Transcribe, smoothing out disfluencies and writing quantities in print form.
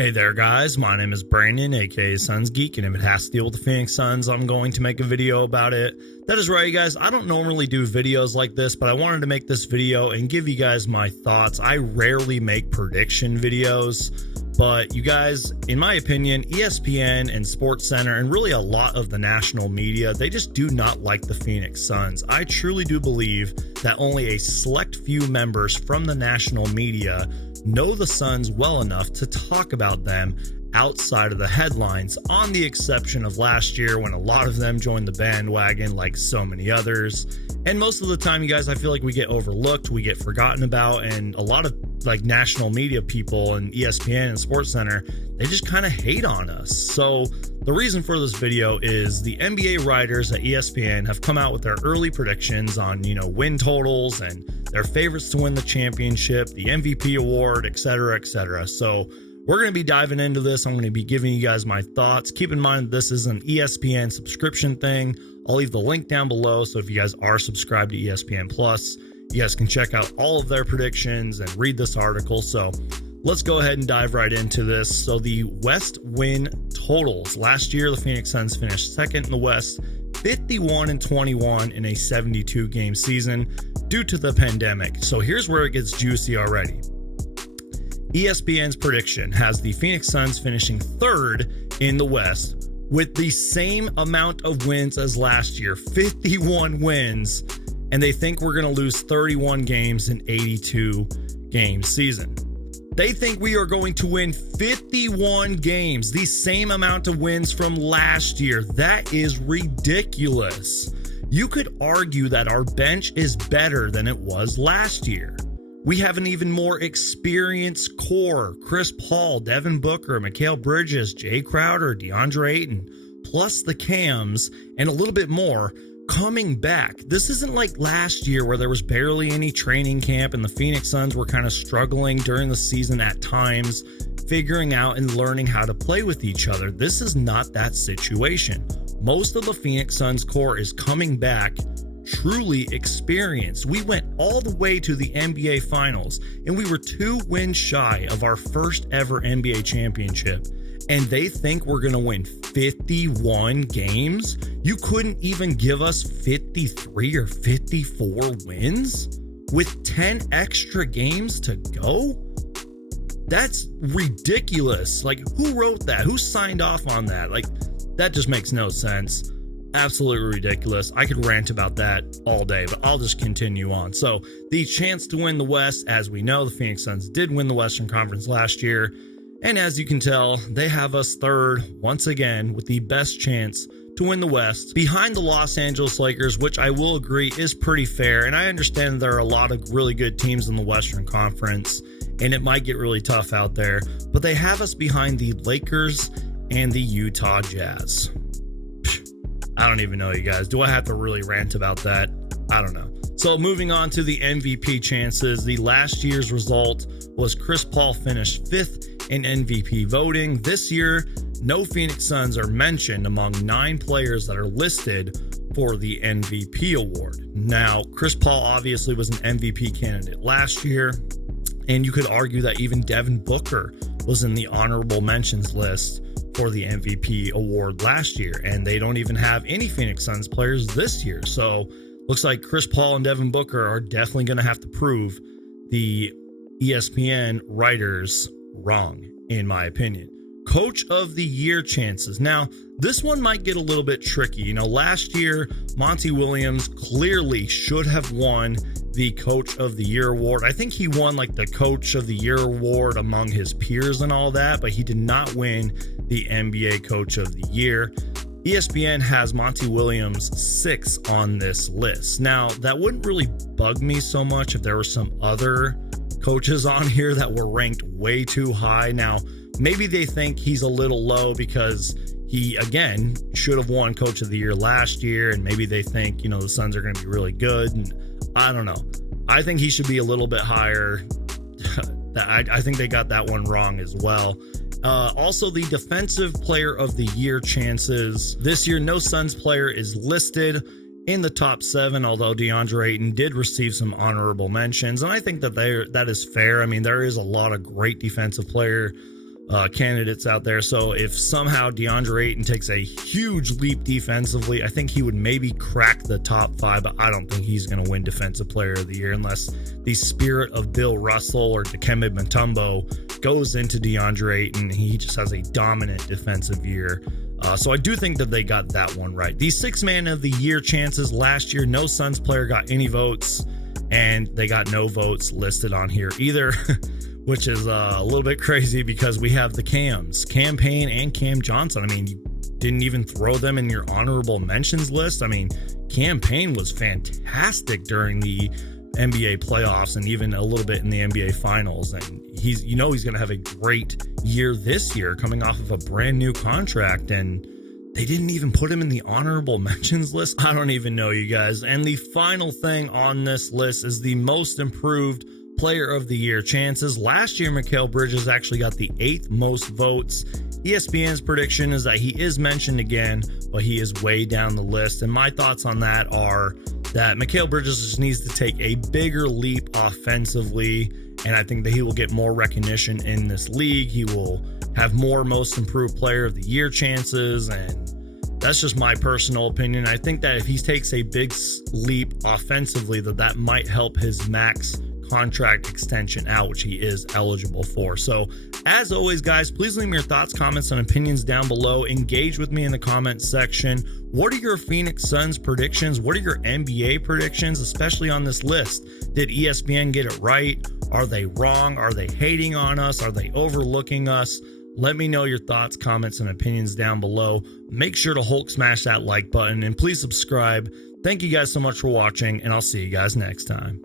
Hey there guys, my name is Brandon, aka Suns Geek, and if it has to deal with the Phoenix Suns, I'm going to make a video about it. That is right, guys. I don't normally do videos like this, but I wanted to make this video and give you guys my thoughts. I rarely make prediction videos, but you guys, in my opinion, ESPN and SportsCenter and really a lot of the national media, they just do not like the Phoenix Suns. I truly do believe that only a select few members from the national media know the Suns well enough to talk about them outside of the headlines, on the exception of last year when a lot of them joined the bandwagon like so many others. And most of the time, you guys, I feel like we get overlooked, we get forgotten about, and a lot of like national media people and ESPN and SportsCenter, they just kind of hate on us. So the reason for this video is the NBA writers at ESPN have come out with their early predictions on, win totals and their favorites to win the championship, the MVP award, etc., etc. So we're going to be diving into this. I'm going to be giving you guys my thoughts. Keep in mind, this is an ESPN subscription thing. I'll leave the link down below. So if you guys are subscribed to ESPN Plus, you guys can check out all of their predictions and read this article. So let's go ahead and dive right into this. So the West win totals. Last year, the Phoenix Suns finished second in the West, 51-21 in a 72-game season due to the pandemic. So here's where it gets juicy already. ESPN's prediction has the Phoenix Suns finishing third in the West with the same amount of wins as last year, 51 wins, and they think we're going to lose 31 games in 82-game season. They think we are going to win 51 games, the same amount of wins from last year. That is ridiculous. You could argue that our bench is better than it was last year. We have an even more experienced core. Chris Paul, Devin Booker, Mikal Bridges, Jay Crowder, DeAndre Ayton, plus the Cams, and a little bit more coming back. This isn't like last year where there was barely any training camp and the Phoenix Suns were kind of struggling during the season at times, figuring out and learning how to play with each other. This is not that situation. Most of the Phoenix Suns core is coming back truly experienced. We went all the way to the NBA Finals, and we were 2 wins shy of our first ever NBA championship. And they think we're going to win 51 games? You couldn't even give us 53 or 54 wins with 10 extra games to go? That's ridiculous. Like, who wrote that? Who signed off on that? Like, that just makes no sense. Absolutely ridiculous. I could rant about that all day, but I'll just continue on. So the chance to win the West, as we know, the Phoenix Suns did win the Western Conference last year. And as you can tell, they have us third once again with the best chance to win the West behind the Los Angeles Lakers, which I will agree is pretty fair. And I understand there are a lot of really good teams in the Western Conference and it might get really tough out there, but they have us behind the Lakers and the Utah Jazz. I don't even know, you guys. Do I have to really rant about that? I don't know. So moving on to the MVP chances, the last year's result was Chris Paul finished 5th in MVP voting. This year, no Phoenix Suns are mentioned among 9 players that are listed for the MVP award. Now, Chris Paul obviously was an MVP candidate last year, and you could argue that even Devin Booker was in the honorable mentions list for the MVP award last year, and they don't even have any Phoenix Suns players this year. So looks like Chris Paul and Devin Booker are definitely going to have to prove the ESPN writers wrong, in my opinion. Coach of the Year chances. Now, this one might get a little bit tricky. Last year, Monty Williams clearly should have won the Coach of the Year award. I think he won like the Coach of the Year award among his peers and all that, but he did not win the NBA Coach of the Year. ESPN has Monty Williams 6th on this list. Now, that wouldn't really bug me so much if there were some other coaches on here that were ranked way too high. Now, maybe they think he's a little low because he, again, should have won Coach of the Year last year, and maybe they think, the Suns are going to be really good, and I don't know. I think he should be a little bit higher. I think they got that one wrong as well. Also, the Defensive Player of the Year chances. This year, no Suns player is listed in the top 7, although DeAndre Ayton did receive some honorable mentions, and I think that is fair. I mean, there is a lot of great defensive player candidates out there. So if somehow DeAndre Ayton takes a huge leap defensively, I think he would maybe crack the top 5, but I don't think he's going to win Defensive Player of the Year unless the spirit of Bill Russell or Dikembe Mutombo goes into DeAndre Ayton. He just has a dominant defensive year. So I do think that they got that one right. The 6th Man of the Year chances last year, no Suns player got any votes, and they got no votes listed on here either. Which is a little bit crazy because we have the Cams, Cam Payne and Cam Johnson. I mean, you didn't even throw them in your honorable mentions list. I mean, Cam Payne was fantastic during the NBA playoffs and even a little bit in the NBA finals. And he's going to have a great year this year coming off of a brand new contract. And they didn't even put him in the honorable mentions list. I don't even know, you guys. And the final thing on this list is the most improved Player of the Year chances. Last year, Mikal Bridges actually got the 8th most votes. ESPN's prediction is that he is mentioned again, but he is way down the list. And my thoughts on that are that Mikal Bridges just needs to take a bigger leap offensively, and I think that he will get more recognition in this league. He will have more most improved Player of the Year chances, and that's just my personal opinion. I think that if he takes a big leap offensively, that might help his max contract extension out, which he is eligible for. So as always, guys, please leave me your thoughts, comments, and opinions down below. Engage with me in the comments section. What are your Phoenix Suns predictions? What are your NBA predictions, especially on this list? Did ESPN get it right? Are they wrong? Are they hating on us? Are they overlooking us? Let me know your thoughts, comments, and opinions down below. Make sure to Hulk smash that like button and please subscribe. Thank you guys so much for watching, and I'll see you guys next time.